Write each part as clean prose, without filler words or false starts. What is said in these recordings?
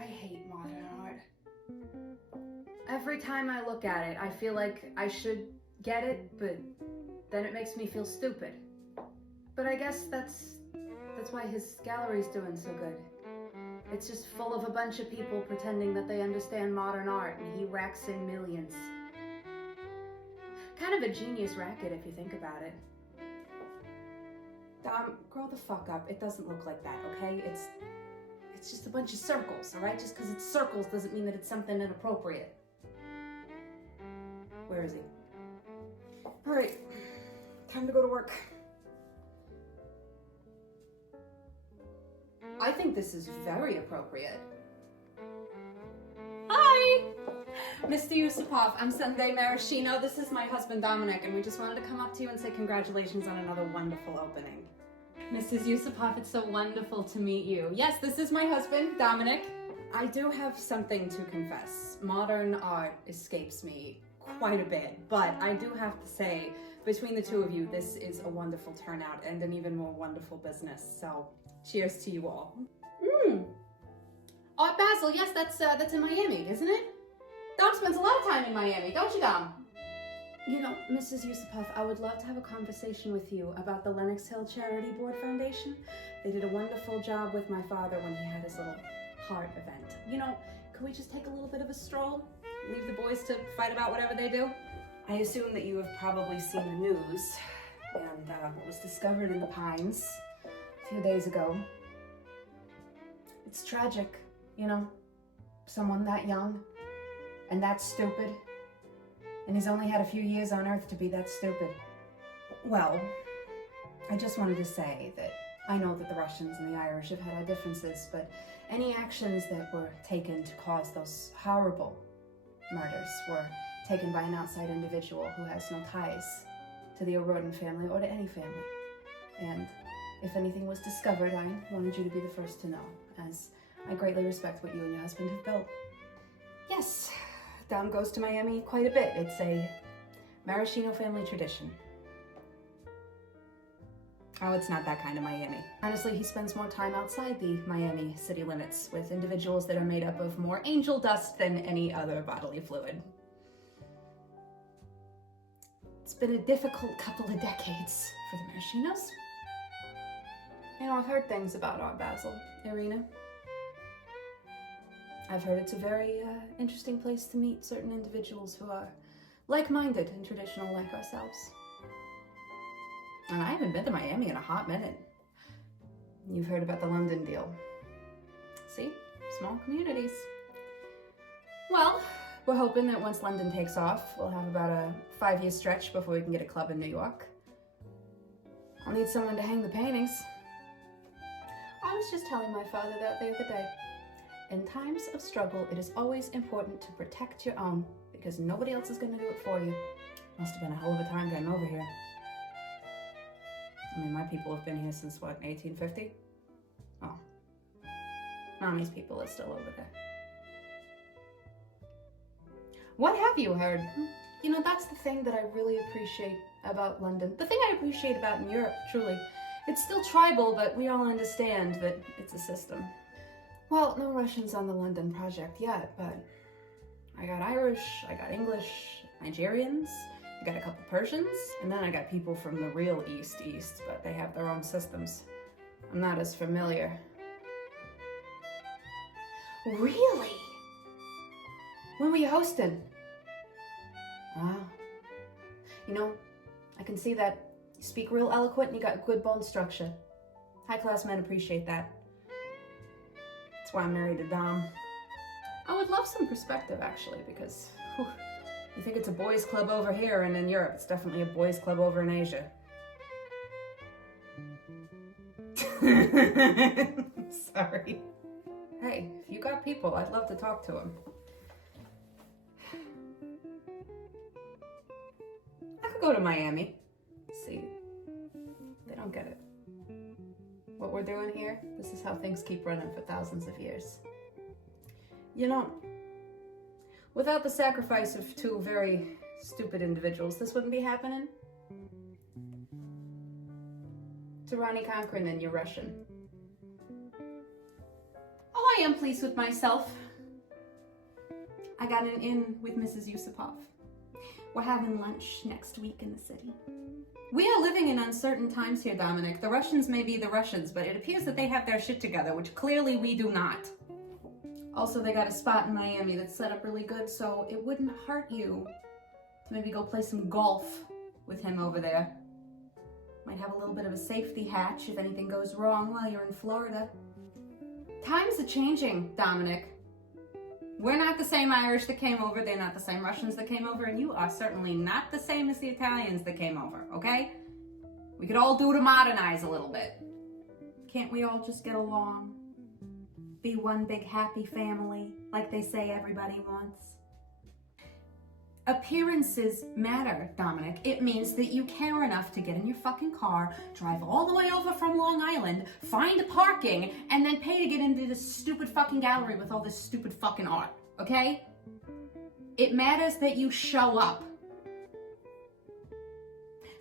I hate modern art. Every time I look at it, I feel like I should get it, but then it makes me feel stupid. But I guess that's why his gallery's doing so good. It's just full of a bunch of people pretending that they understand modern art, and he racks in millions. Kind of a genius racket if you think about it. Dom, grow the fuck up. It doesn't look like that, okay? It's just a bunch of circles, all right? Just because it's circles doesn't mean that it's something inappropriate. Where is he? All right, time to go to work. I think this is very appropriate. Hi! Mr. Yusupov, I'm Sunday Maraschino. This is my husband, Dominic, and we just wanted to come up to you and say congratulations on another wonderful opening. Mrs. Yusupov, it's so wonderful to meet you. Yes, this is my husband, Dominic. I do have something to confess. Modern art escapes me quite a bit, but I do have to say, between the two of you, this is a wonderful turnout and an even more wonderful business. So, cheers to you all. Art Basel, yes, that's in Miami, isn't it? Dom spends a lot of time in Miami, don't you, Dom? You know, Mrs. Yusupov, I would love to have a conversation with you about the Lenox Hill Charity Board Foundation. They did a wonderful job with my father when he had his little heart event. You know, could we just take a little bit of a stroll? Leave the boys to fight about whatever they do? I assume that you have probably seen the news and what was discovered in the Pines a few days ago. It's tragic, you know, someone that young and that stupid, and he's only had a few years on Earth to be that stupid. Well, I just wanted to say that I know that the Russians and the Irish have had our differences, but any actions that were taken to cause those horrible murders were taken by an outside individual who has no ties to the O'Rourke family or to any family. And if anything was discovered, I wanted you to be the first to know, as I greatly respect what you and your husband have built. Yes, Dom goes to Miami quite a bit. It's a Maraschino family tradition. Oh, it's not that kind of Miami. Honestly, he spends more time outside the Miami city limits with individuals that are made up of more angel dust than any other bodily fluid. It's been a difficult couple of decades for the Maraschinos. You know, I've heard things about Art Basel, Irina. I've heard it's a very interesting place to meet certain individuals who are like-minded and traditional like ourselves. And I haven't been to Miami in a hot minute. You've heard about the London deal. See? Small communities. Well, we're hoping that once London takes off, we'll have about a 5-year stretch before we can get a club in New York. I'll need someone to hang the paintings. I was just telling my father that the other day. In times of struggle, it is always important to protect your own, because nobody else is going to do it for you. Must have been a hell of a time getting over here. I mean, my people have been here since, what, 1850? Oh. Mommy's people are still over there. What have you heard? You know, that's the thing that I really appreciate about London. The thing I appreciate about in Europe, truly. It's still tribal, but we all understand that it's a system. Well, no Russians on the London project yet, but I got Irish, I got English, Nigerians, I got a couple Persians, and then I got people from the real East, but they have their own systems. I'm not as familiar. Really? When were you hosting? Ah. You know, I can see that. You speak real eloquent and you got good bone structure. High-class men appreciate that. That's why I'm married to Dom. I would love some perspective, actually, because you think it's a boys' club over here, and in Europe, it's definitely a boys' club over in Asia. Sorry. Hey, if you got people, I'd love to talk to them. I could go to Miami. See, they don't get it. What we're doing here, this is how things keep running for thousands of years. You know, without the sacrifice of two very stupid individuals, this wouldn't be happening. To Ronnie Cochran and your Russian. I am pleased with myself. I got an in with Mrs. Yusupov. We're having lunch next week in the city. We are living in uncertain times here, Dominic. The Russians may be the Russians, but it appears that they have their shit together, which clearly we do not. Also, they got a spot in Miami that's set up really good, so it wouldn't hurt you to maybe go play some golf with him over there. Might have a little bit of a safety hatch if anything goes wrong while you're in Florida. Times are changing, Dominic. We're not the same Irish that came over, they're not the same Russians that came over, and you are certainly not the same as the Italians that came over, okay? We could all do to modernize a little bit. Can't we all just get along? Be one big happy family, like they say everybody wants? Appearances matter, Dominic. It means that you care enough to get in your fucking car, drive all the way over from Long Island, find parking, and then pay to get into this stupid fucking gallery with all this stupid fucking art, okay? It matters that you show up.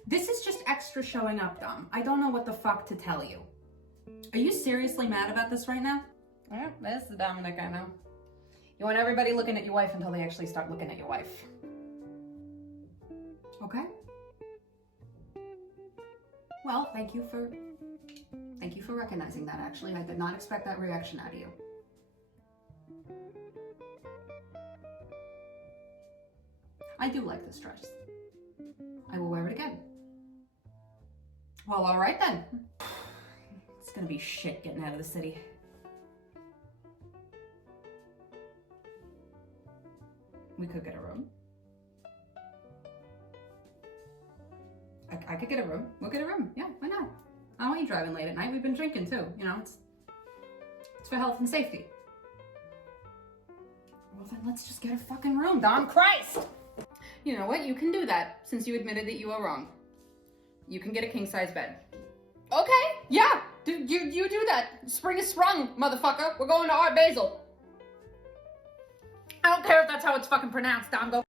This is just extra showing up, Dom. I don't know what the fuck to tell you. Are you seriously mad about this right now? Yeah, that's the Dominic I know. You want everybody looking at your wife until they actually start looking at your wife. Okay? Well, thank you for recognizing that, actually. I did not expect that reaction out of you. I do like this dress. I will wear it again. Well, all right then. It's gonna be shit getting out of the city. We could get a room. I could get a room. We'll get a room. Yeah, why not? I don't want you driving late at night. We've been drinking too. You know, it's for health and safety. Well, then let's just get a fucking room, Dom. Christ! You know what? You can do that since you admitted that you were wrong. You can get a king-size bed. Okay, yeah. You do that. Spring is sprung, motherfucker. We're going to Art Basel. I don't care if that's how it's fucking pronounced, Dom. Go.